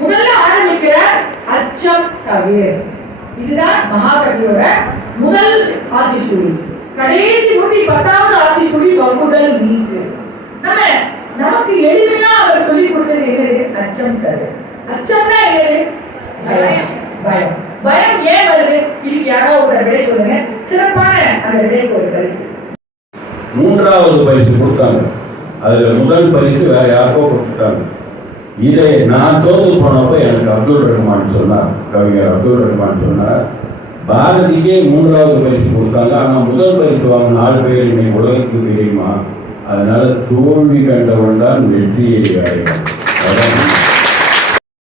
முதல்ல ஆரம்பிக்கிற அச்சம் தவிர. இதுதான் மகாகவியோட முதல் ஆத்திசூடி. கடைசி முடி 10வது ஆத்திசூடி வகுதல் நீக்கு. நமக்கு எளிமையா அவர் சொல்லிக் கொடுத்தது என்னது? அச்சம் தவிர. அச்சம்னா என்னது? பயம். பயம் ஏன் வருது? இதுக்கு யாராவது ஒரு விடை சொல்லுங்க. சிறப்பான அந்த விடைக்கு ஒரு பரிசு. 3வது பரிசு கொடுத்தாங்க. அதுல முதல் பரிசு வேற யாருக்கோ கொடுத்துட்டாங்க. இதை நான் தோற்று போனப்போ எனக்கு அப்துல் ரஹ்மான் சொன்னார், கவிஞர் அப்துல் ரஹ்மான் சொன்னார், பாரதிக்கே 3வது பரிசு கொடுத்தாங்க, ஆனால் முதல் பரிசு வாங்க 4 பேர் இன்னைக்கு உலகத்துக்கு தெரியுமா? அதனால தோல்வி கண்டவன் தான் வெற்றியை அடைவான்.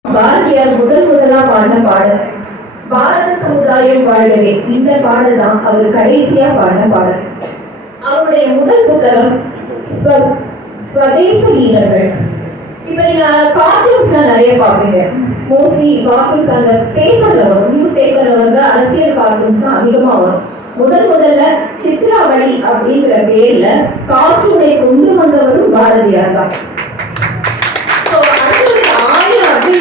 பாரதியார் முதலா பாடின பாடல் பாரத சமுதாயம் வாழ்கவே. இந்த பாடல் தான் அவர் கடைசியா பாடின பாடல். அவருடைய முதல் புத்தகம் ஸ்வதேச வீரர்கள். இப்ப நீங்க கார்ட்டூன்ஸ்ல நிறைய பாப்பீங்க. மோஸ்ட்லி கார்ட்டூன்ஸ் அந்த பேப்பர்ல வரும், நியூஸ் பேப்பர்ல வந்து அரசியல் கார்ட்டூன்ஸ் தான் அதிகமா வரும். முதல்ல சித்ராவளி அப்படிங்கிற பேர்ல கார்ட்டூனை கொண்டு வந்தவரும் பாரதியார் தான்.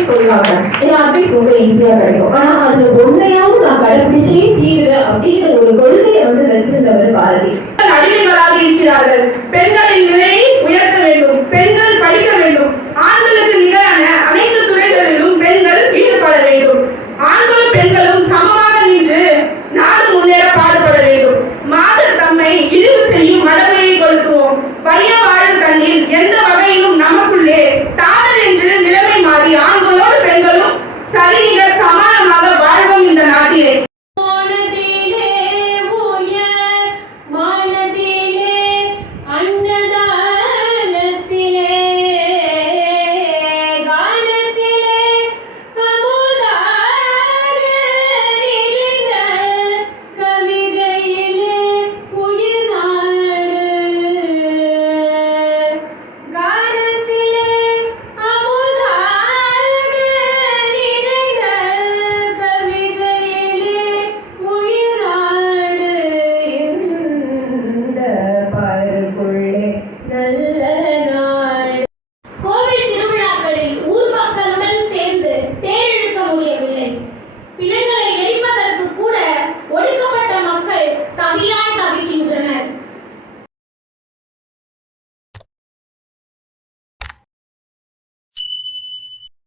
சொல்லுவாங்க, அட்வைஸ் ரொம்ப ஈஸியா கிடைக்கும். ஆனா அதுல ஒன்றையாவும் நான் கடைபிடிச்சே தீருவேன் அப்படிங்கிற ஒரு கொள்கையை வந்து வச்சிருந்தவர் பாரதி. அடிமைகளாக இருக்கிறார்கள். பெண்களின் நிலையை உயர்த்த வேண்டும், பெண்கள் படிக்க வேண்டும்,